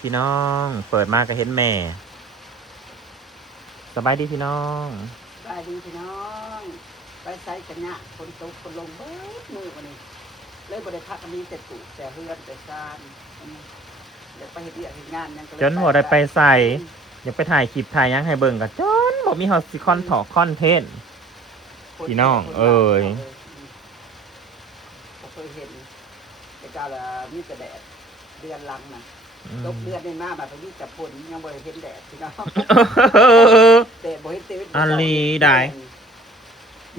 พี่น้องเปิดมาก็เห็นแม่สบายดีพี่น้อง ได้ดีพี่น้องไปใส่กันเนี่ยคนตกคนลงเบิดมือวันนี้เลยบริพักอันนี้แต่ตู่แต่เฮือนแต่การเดี๋ยวไปเฮ็ดเรื่องเฮ็ดงานยังก็เลย จนหัวได้ไปใส่อยากไปถ่ายคลิปถ่ายหยังให้เบิ่งกับจนบอกมีฮอตซิคอนถอกคอนเทนต์ พี่น้องเอ้ย บ่เคยเห็นแต่กาละมีแต่แดดเดือนหลังน่ะ อื ต ม กเดือนในมาแบบนี้แต่ฝนยังบ่ได้เห็นแดดพี่น้องแดดบ่เห็นเต็ม อันนี้ได้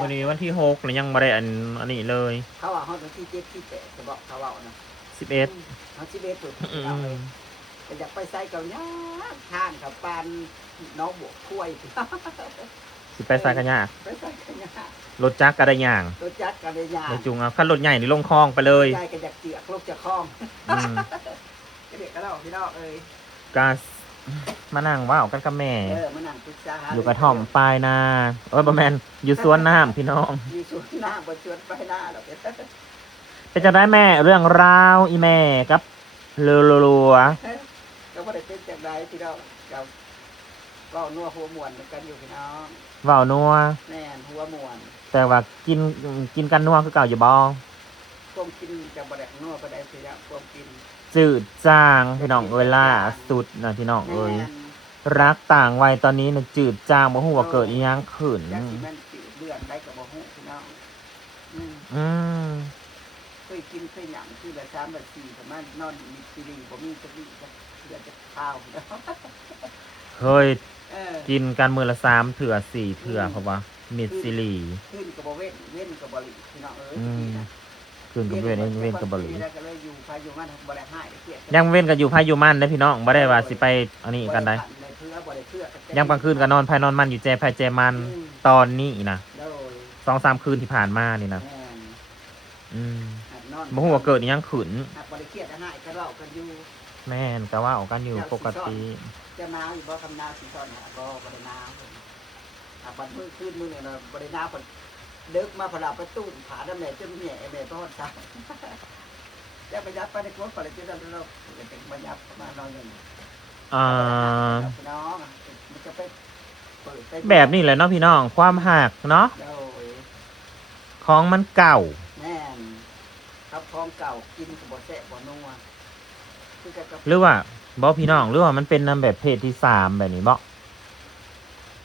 วันนี้วันที่6แล้วยังไม่ได้อันนี้เลย เขาว่าเฮาวันที่7ที่8จะบอกเขาเว้านะ 11 เฮา11พุ่นพี่น้องเอ้ย ก็อยากไปใส่กับย่าข้างกับปานน้องบวกคุ้ย สิไปใส่กันยาก ไปใส่กันย่าร ถจักรก็ได้ย่าง รถจักรกันเลยยา ในจุงเอาขั้นรถใหญ่นี่ลงคลองไปเลย ใจก็อยากเจียกลูกจะคล้อง อืม ก็เด็กก็เล่าพี่น้องเอ้ย ก็มานั่งว่าวกันกับแม่ มานั่งปรึกษา อยู่กระท่อมปลายนาบ่แม่นอยู่สวนน้ำพี่น้อง อยู่สวนหน้าบนสวนไปหน้าหรอก เป็นจะได้แม่เรื่องราวอีแม่กับรัว ก็บ่ได้เป็นจังไดพี่น้องเราก็นัวหัวมวนกันอยู่พี่น้อง ๆเว้านัว แม่นหัวมวน แต่ว่ากินกันนัวคือเก่าอยู่บ่ ก้มกินจะบ่ได้นัวบ่ได้พี่น้องก้มกิน จืดจางพี่น้องเวลาสุดนะพี่น้องเอ้ย แม่น รักต่างวัยตอนนี้นะจืดจางบ่ฮู้ว่าเกิดอีหยังขึ้น อยากสิแม่นสิเดือนได้กับบ่ฮู้พี่น้องอืม อืม เคยกินเคยหยังคือละ3ละ4ประมาณนอนมีซีรีส์บ่มีจะมีจะเดือนจะข้าวพี่น้อง เคย เออ กินกันมื้อละ3เถื่อ4เถื่อเพราะว่ามิดซิลี ขึ้นก็บ่เว้นก็บ่หลีพี่น้องเอ้ย อืม ดีนะ คืนกับเว้นกับบหลี แล้วก็เลยอยู่พายุมันบ่ได้หายได้เครียด ยังเว้นกันอยู่พายุมันนะพี่น้องบ่ได้ว่าสิไปอันนี้กันได้ บ่ได้เพื่อบ่ได้เพื่อ ยังกลางคืนก็นอนภายนอนมันอยู่แจภายแจมันตอนนี้นะ โดย 2-3คืนที่ผ่านมานี่นะ แม่น อืม หัดนอน บ่ฮู้ว่าเกิดอีหยังขึ้น หัดบ่ได้เครียดหายก็เล่ากันอยู่ แม่นก็ว่าออกกันอยู่ปกติ จะหนาวอยู่บ่คำนาวสิซ่อนหาบ่ได้หนาวบัดมื้อคืนมื้อนี่น่ะบ่ได้หนาวเพิ่นเดึกมาพลาไปตู้ผาดำแม่จนแหน่แม่บ่ฮอดซะจะไปยับไปในครัวไปเลยจะได้เราจะมายับมานอนอย่างนี้ อ่า น้องมันจะไปเปิดไป แบบนี้แหละเนาะพี่น้องความหักเนาะ โดย ของมันเก่า แม่นครับของเก่ากินกับบ่แซ่บบ่นัวคือกับ หรือว่าบ่พี่น้องหรือว่ามันเป็นนำแบบเพศที่3แบบนี้บ่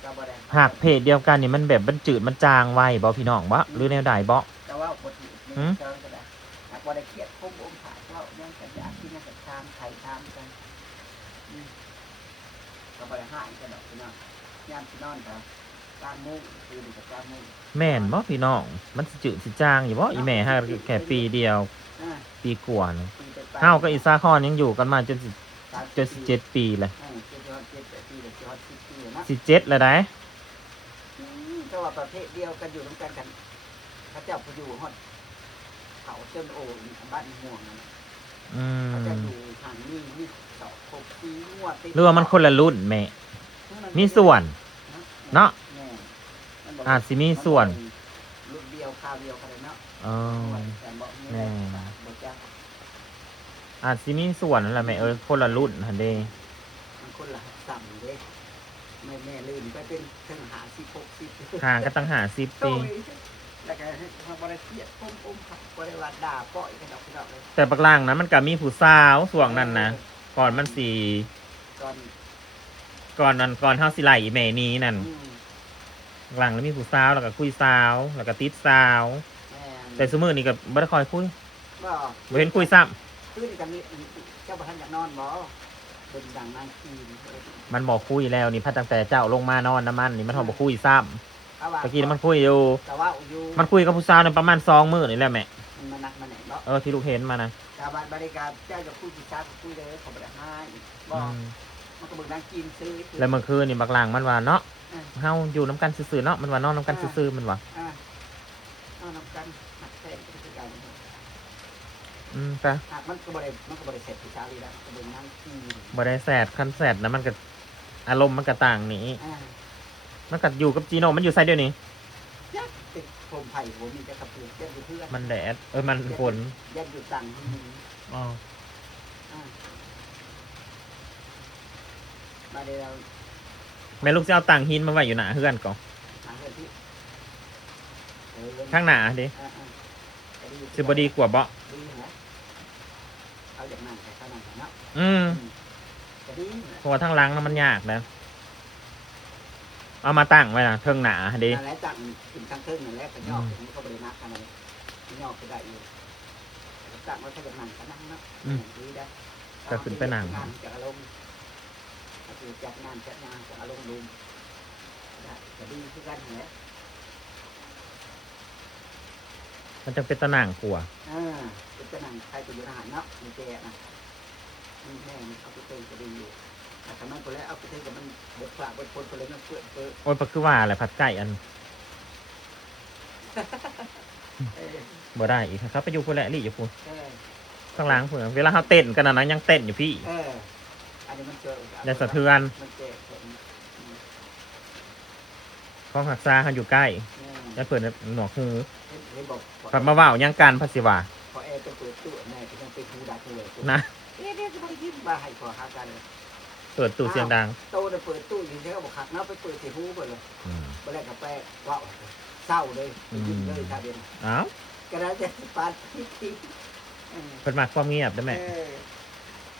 กับบ่ได้ หักเพศเดียวกันนี่มันแบบมันจืดมันจางไวบ่พี่น้องบ่หรือแนวใดบ่ แต่ว่าบ่ถือ หืม เชิญก็ได้หากบ่ได้เครียดคงบ่ผ่าเจ้ายังกันอยากกินยังกันทามไข่ทามกันก็บ่ได้หายกันดอกพี่น้องยามสินอนก็กลางมุ้งคือนี่ก็กลางมุ้ง แม่นบ่พี่น้อง มันสิจืดสิจางอยู่บ่อีแม่หักแค่ปีเดียว อ่า ปีกว่านะ ปีไป เฮากับอีสาคอนยังอยู่กันมาจน17 ปีเลย 7 ปีเลย10 ปีนะ สิ7แล้วได้ ก็ว่าประเภทเดียวกันอยู่ร่วมกันกันพระเจ้าไปอยู่ฮอดเขาเชิญโอ่งบ้านม่วงนั่น อื พระเจ้าม อยู่ทางนี้มีเสาคบปีงวดติด หรือว่ามันคนละรุ่นแม่ มีส่วนเนาะ แม่มันบอก อาจสิมีส่วน รุ่นเดียวคราวเดียวกันเลยเนาะ อ๋อ แต่บอกมี แม่ บอกจ้า อาจสิมีส่วนนั่นแหละแม่คนละรุ่นหั่นเด้ มันคนละสั่งเด้แม่ลืมไปเป็นถึง50 60 ห่างกันตั้ง50 ปี แล้วก็ให้ทำบริเทียดปุ้มครับบริวารด่าปล่อยกันดอกพี่น้องเลย แต่บักล่างนะมันก็มีผู้สาวส่วงนั้นนะก่อนมันสิ ก่อน ก่อนเฮาสิไล่อีแม่นี้นั่น อืม บักล่างแล้วมีผู้สาวแล้วก็คุยสาวแล้วก็ติดสาว แม่ แต่ซุมื้อนี้ก็บ่ได้ค่อยคุย บอก บ่เห็นคุยซ้ำ คือนี่กันนี่เจ้าบ้านอยากนอนบ่เป็นดังนางคีน มันบ่คุยแล้วนี่พัดตั้งแต่เจ้าลงมานอนน้ำมันนี่มันเฮาบ่คุยซ้ำ เอาว่า ตะกี้มันคุยอยู่ แต่ว่าอยู่ มันคุยกับผู้สาวนี่ประมาณ2 มื้อนี่แหละแม่ มันมานักมาไหนเนาะ ที่ลูกเห็นมานะ ชาวบ้านบริการเจ้าจะคุยพิชาคุยเลยเขาบ่ได้ให้บ อื อก ม มันก็เบิ่งนางคีนซื้อ แล้วเมื่อคืนนี่บักล่างมันว่าเนาะ อ่า เฮาอยู่น้ำกันซื่อๆเนาะมันว่านอนน้ำกันซื่อๆมันว่า อ่าเอานำกันหักแท้ก็คือกัน ก็ หักมันก็บ่ได้เสร็จพิชาเลยละก็เบิ่งนางคีน บ่ได้แสดคันแสดนะมันก็อารมณ์มันก็ต่างนี่ อ่า มันก็อยู่กับจีโน่มันอยู่ไซเดียวนี้ ยักษ์ติดโคมไผ่ผมมีแต่กระเพื่อมเจ็บอยู่เพื่อน มันแดดมันฝน ยักษ์อยู่ตังที่นี่ อ๋อ อ่า มาเดี๋ยวเรา แม่ลูกจะเอาตังหินมาไว้อยู่หน้าเฮือนก่อน หาเงินที่เออ ข้างหน้าดิ จะดี สิบ่ดีกว่าบ่ ดีนะเอาจากนั้นไปข้างนั้นเนาะ อืม จะดีนะ เพราะว่าทั้งหลังนั้นมันยากนะเอามาตั้งไว้นะเทิงหนาดิ นั่นแหละตั้งกินข้างเทิงนั่นแหละก็ยอกถึงเขาบริณักอะไรยอกก็ได้อยู่ตั้งไว้ถ้าจากนั้นก็นั่งเนาะดีได้ ก็ขึ้นไปนั่ง จากอารมณ์ก็คือจัดงานจากอารมณ์ลุมจะดีที่กันแหละ มันจะเป็นตะหน่างกลัว เป็นตะนังใครเป็นอาหารเนาะมีแกนะมีแม่เอาไปเติมก็ดีอยู่แต่ทำไมคนแรกเอาไปเติมกับมันบดฝาบดคนคนเลยมันเปื้อนเปื้อน โอ้ยปะคือว่าอะไรผัดไก่อันบ่ได้อีกครับไปอยู่พุ่นแหละรีอยู่พุ่นข้างหล่างพุ่นเวลาเขาเต้นกันนะยังเต้นอยู่พี่ อันนี้มันเจอ อย่าสะเทือน มันเจอ ของหักซาเขาอยู่ใกล้อย่าเปิดหนวกหู เห็นบอก ผัดมาว่าวยังการพัสิวา พอแอร์จะเปิดตู้แม่ก็ยังเป็นหูดักเลย นะ เนี่ยจะไปยิ้มมาให้ขอหากันเลย เปิดตู้เสียงดัง โตเนี่ยเปิดตู้อยู่เช้าบอกขัดเนาะไปเปิดที่หูไปเลย อืม ไปแรกกับแป้ว้าวเศร้าเลยยิ้มเลยชาเดียน เอ้าว กระดาษจะปาดที่ เปิดมาความเงียบได้ไหม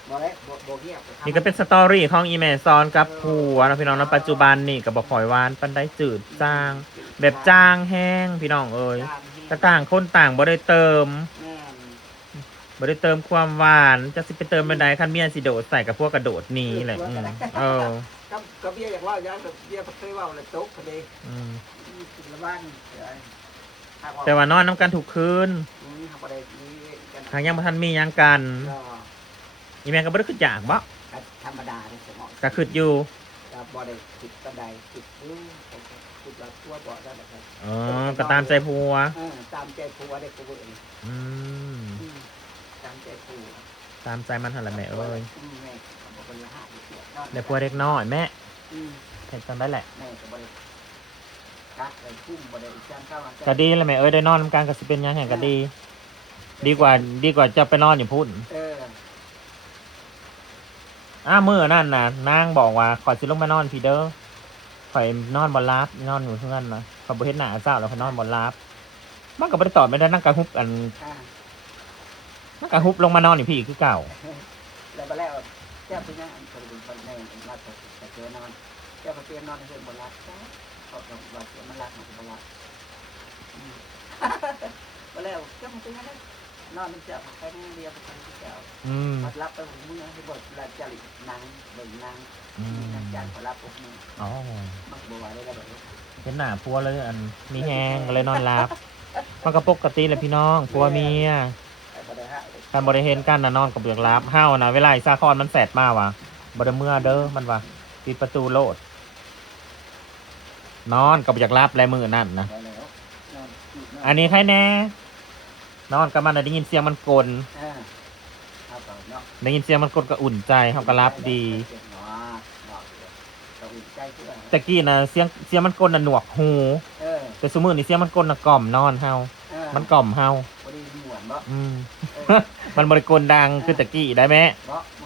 บอกแล้วบอกเงียบ นี่ก็เป็นสตอรี่ของอีเมซอนกับผัวนะพี่น้องนะปัจจุบันนี่กับบอกหอยหวานปันได้จืดจาง แบบจางแห้งพี่น้องเอ้ยแต่ต่างคนต่างบ่ได้เติมบ่ได้เติมความหวานจะสิไปเติมเป็นใดคันเมียสิโดดใส่กับพวกกระโดดหนี้แหละเออ ก็เบี้ยอย่างว่าอย่างเบี้ยเคยว่าเลยโต๊ะพอดี อืม กินละบ้าน แต่ว่านอนน้ำกันถูกคืนทางยังบ่ทันมีหยังกันอีแม่ก็บ่ได้ขึ้นจากบ่ ธรรมดาเลยสมอง ก็ขึ้นอยู่ บ่ได้ติดกระไดติดรู้ติดเราทั่วบ่ได้แบบนั้น อ๋อก็ตามใจผัว ตามใจผัวได้ผัวเอง อืม ตามใจผัว ตามใจมันหั่นแหละแม่เอ้ย แม่ก็บ่ได้หาเ ได้ผัวเด็กน้อยแม่เห็นจำได้แหละ แม่ก็บ่ได้กัดเลยพุ่มบ่ได้จ้างข้าว ก็ดีแหละแม่เอ้ยได้นอนนำกันก็สิเป็นหยังแห่งก็ดี ดีกว่าจะไปนอนอยู่พุ่นมื้อนั่นน่ะนางบอกว่าขอยสิลงมานอนพี่เด้อข่อยนอนบ่หลับนอนอยู่เพื่อนนะข่อยบ่เฮ็ดหน้าเจ้าแล้วข่อยนอนบ่หลับมันก็บ่ได้ตอบไม่ได้นั่งกะฮุบอันนั่งกะฮุบลงมานอนอยู่พี่คือเก่า แล้วก็แล้วเจ้าเป็นยังอันเคยเป็นคนแม่เป็นรักแต่เจอนอนเจ้าก็เตรียมนอนให้เพื่อนบนรักเขาก็บอกว่ามันรักมันเป็นรักก็แล้วเจ้ามันเป็นยังไงนอนมันเจ้าไปนั่งเรียบไปที่เจ้า อืม มัดรับไปผมมึงให้บอกเวลาจริตนางเบิ่งนางนางจานขอรับผมมึง อ๋อ มักบัวได้แล้วแบบ เห็นหน้าผัวเลยอันมีแฮงก็เลยนอนหลับมันก็ปกติแหละพี่น้องผัวเมีย การบริเห็นกันนะนอนกับเบือกลับห้าวนะเวลาอีซาคอนมันแสดมาว่ะบริเมื่อเด้อมันว่ะปิดประตูโลด นอนกับเบือกลับและมือนั่นนะอันนี้ใครแน่นอนกับมันนะได้ยินเสียงมันกลนได้ยินเสียงมันกลนก็อุ่นใจเขาก็รับดีตะกี้นะเสียงมันกลนน่ะหนวกหูแต่สมมือนี่เสียงมันกลนน่ะกล่อมนอนเฮามันกล่อมเฮามันบริกลดังคือตะกี้ได้ไหม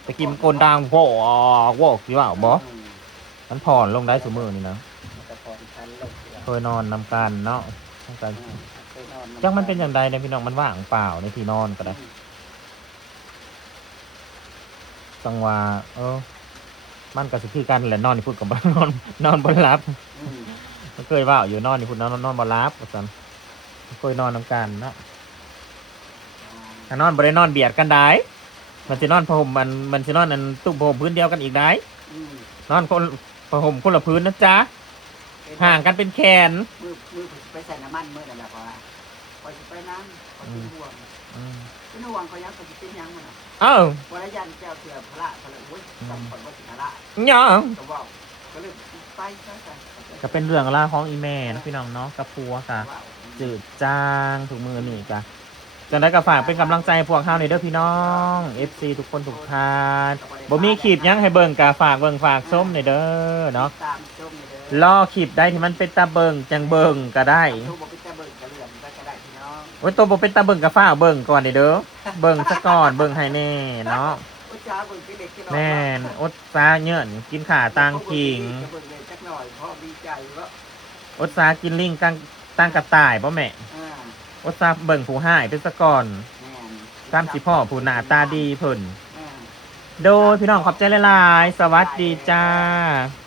ตะกี้มันกลดังโว้โว้สิว่าบ่มันผ่อนลงได้สมมือนี่นะเคยนอนนำกันเนาะจังมันเป็นอย่างไรเนี่ยพี่น้องมันว่างเปล่าในที่นอนก็ได้จังว่ามันก็สิคือกันแหละนอนนี่พูดกับนอนบนรับมันเคยว่าอยู่นอนนี่พูดนอนบนรับว่าซั่นเคยนอนนำกันเนาะถ้านอนบ่ได้นอนเบียดกันได้มันสินอนผ้าห่มมันสินอนอันตุ้มผ้าห่มพื้นเดียวกันอีกได้นอนคนผ้าห่มคนละพื้นนะจ๊ะห่างกันเป็นแขนมือไปใส่น้ำมันมือนั่นแหละเพราะว่าพอไปน้ำพอเป็นห่วงเป็นห่วงเขายังเป็นยังมันวันยันเจ้าเสือพระพระอุ้ยจำคนว่าสิพระยังก็ว่าก็เลยไปก็เป็นเรื่องราวของอีแม่นะพี่น้องเนาะกับผัวค่ะจืดจางถูกมือนี่จ้ะจังได้ก็ฝากเป็นกำลังใจพวกเฮาในเด้อพี่น้อง FC ทุกคนทุกท่านบ่มีคลิปยังให้เบิ่งกะฝากเบิ่งฝากส้มในเด้อเนาะรอคลิปได้ที่มันเป็นตาเบิ่งจังเบิ่งก็ได้โอ้ยตัวบ่เป็นตาเบิ่งก็ฟ้าเบิ่งก่อนเด้อเบิ่งซะก่อนเบิ่งให้แน่เนาะ ช้าเบิ่งกิเล็กกินน้อย แม่นอดซาเงื่อนกินขาตางคิง เบิ่งเลยจักหน่อยเพราะดีใจว่า อดซากินลิงตั้งกระต่ายบ่แม่ อ่า อดซาเบิ่งผู้ให้เป็นสะก่อน แม่น ตามสิพ่อผู้หน้าตาดีเพิ่น อ่า โดยพี่น้องขอบใจหลายๆสวัสดีจ้า ส